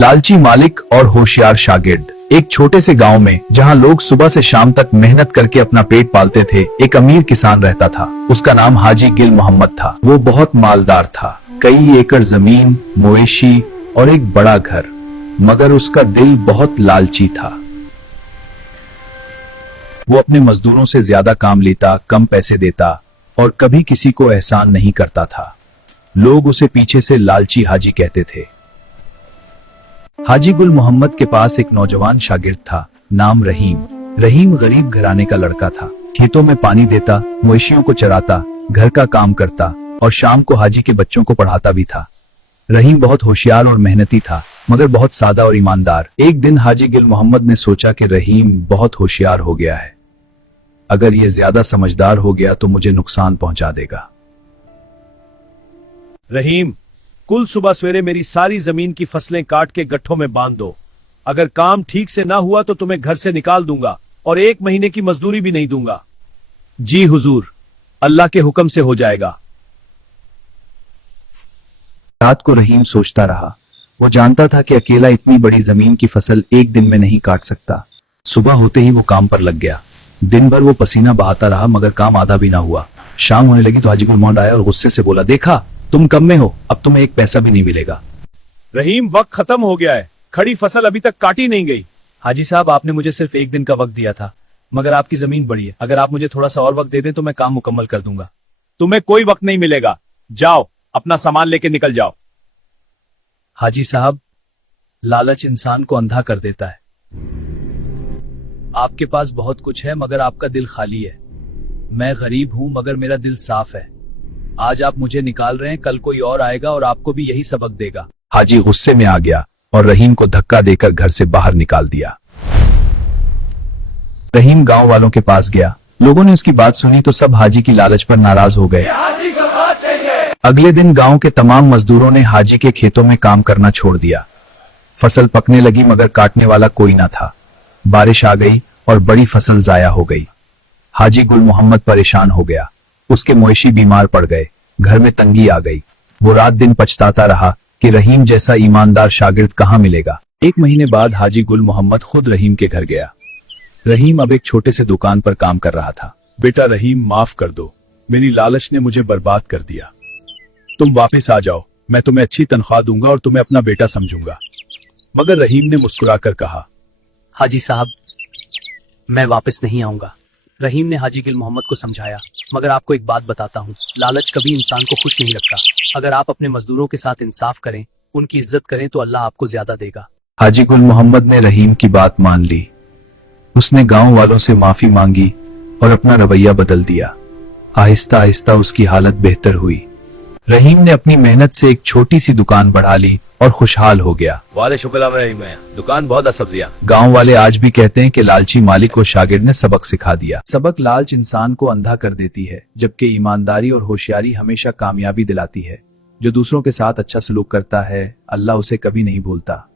लालची मालिक और होशियार शागिर्द। एक छोटे से गांव में जहां लोग सुबह से शाम तक मेहनत करके अपना पेट पालते थे, एक अमीर किसान रहता था। उसका नाम हाजी गिल मोहम्मद था। वो बहुत मालदार था, कई एकड़ जमीन, मवेशी और एक बड़ा घर, मगर उसका दिल बहुत लालची था। वो अपने मजदूरों से ज्यादा काम लेता, कम पैसे देता और कभी किसी को एहसान नहीं करता था। लोग उसे पीछे से लालची हाजी कहते थे। हाजी गुल मोहम्मद के पास एक नौजवान शागिर्द था, नाम रहीम। रहीम गरीब घराने का लड़का था। खेतों में पानी देता, मवेशियों को चराता, घर का काम करता और शाम को हाजी के बच्चों को पढ़ाता भी था। रहीम बहुत होशियार और मेहनती था, मगर बहुत सादा और ईमानदार। एक दिन हाजी गिल मोहम्मद ने सोचा कि रहीम बहुत होशियार हो गया है, अगर ये ज्यादा समझदार हो गया तो मुझे नुकसान पहुंचा देगा। रहीम, कुल सुबह सवेरे मेरी सारी जमीन की फसलें काट के गट्ठों में बांध दो। अगर काम ठीक से ना हुआ तो तुम्हें घर से निकाल दूंगा और 1 महीने की मजदूरी भी नहीं दूंगा। जी हुजूर, अल्लाह के हुक्म से हो जाएगा। रात को रहीम सोचता रहा। वो जानता था कि अकेला इतनी बड़ी जमीन की फसल एक दिन में नहीं काट सकता। सुबह होते ही वो काम पर लग गया। दिन भर वो पसीना बहाता रहा, मगर काम आधा भी ना हुआ। शाम होने लगी तो हाजी गुल मोहम्मद आया और गुस्से से बोला, देखा तुम कम में हो, अब तुम्हें एक पैसा भी नहीं मिलेगा। रहीम, वक्त खत्म हो गया है, खड़ी फसल अभी तक काटी नहीं गई। हाजी साहब, आपने मुझे सिर्फ 1 दिन का वक्त दिया था, मगर आपकी जमीन बड़ी है। अगर आप मुझे थोड़ा सा और वक्त दे दें तो मैं काम मुकम्मल कर दूंगा। तुम्हें कोई वक्त नहीं मिलेगा, जाओ अपना सामान लेके निकल जाओ। हाजी साहब, लालच इंसान को अंधा कर देता है। आपके पास बहुत कुछ है मगर आपका दिल खाली है। मैं गरीब हूं मगर मेरा दिल साफ है। आज आप मुझे निकाल रहे हैं, कल कोई और आएगा और आपको भी यही सबक देगा। हाजी गुस्से में आ गया और रहीम को धक्का देकर घर से बाहर निकाल दिया। रहीम गांव वालों के पास गया। लोगों ने उसकी बात सुनी तो सब हाजी की लालच पर नाराज हो गए। अगले दिन गांव के तमाम मजदूरों ने हाजी के खेतों में काम करना छोड़ दिया। फसल पकने लगी मगर काटने वाला कोई ना था। बारिश आ गई और बड़ी फसल जाया हो गई। हाजी गुल मोहम्मद परेशान हो गया। उसके मवेशी बीमार पड़ गए, घर में तंगी आ गई। वो रात दिन पछताता रहा कि रहीम जैसा ईमानदार शागिर्द कहाँ मिलेगा। 1 महीने बाद हाजी गुल मोहम्मद खुद रहीम के घर गया। रहीम अब एक छोटे से दुकान पर काम कर रहा था। बेटा रहीम, माफ कर दो, मेरी लालच ने मुझे बर्बाद कर दिया। तुम वापस आ जाओ, मैं तुम्हें अच्छी तनख्वाह दूंगा और तुम्हें अपना बेटा समझूंगा। मगर रहीम ने मुस्कुराकर कहा, हाजी साहब, मैं वापस नहीं आऊंगा। रहीम ने हाजी गिल मोहम्मद को समझाया, मगर आपको एक बात बताता हूँ, लालच कभी इंसान को खुश नहीं रखता। अगर आप अपने मजदूरों के साथ इंसाफ करें, उनकी इज्जत करें तो अल्लाह आपको ज्यादा देगा। हाजी गुल मोहम्मद ने रहीम की बात मान ली। उसने गांव वालों से माफी मांगी और अपना रवैया बदल दिया। आहिस्ता आहिस्ता उसकी हालत बेहतर हुई। रहीम ने अपनी मेहनत से एक छोटी सी दुकान बढ़ा ली और खुशहाल हो गया। वाले शुक्र रहीम, दुकान बहुत है, सब्जियां। गांव वाले आज भी कहते हैं कि लालची मालिक को शागिर्द ने सबक सिखा दिया। सबक, लालच इंसान को अंधा कर देती है, जबकि ईमानदारी और होशियारी हमेशा कामयाबी दिलाती है। जो दूसरों के साथ अच्छा सलूक करता है, अल्लाह उसे कभी नहीं भूलता।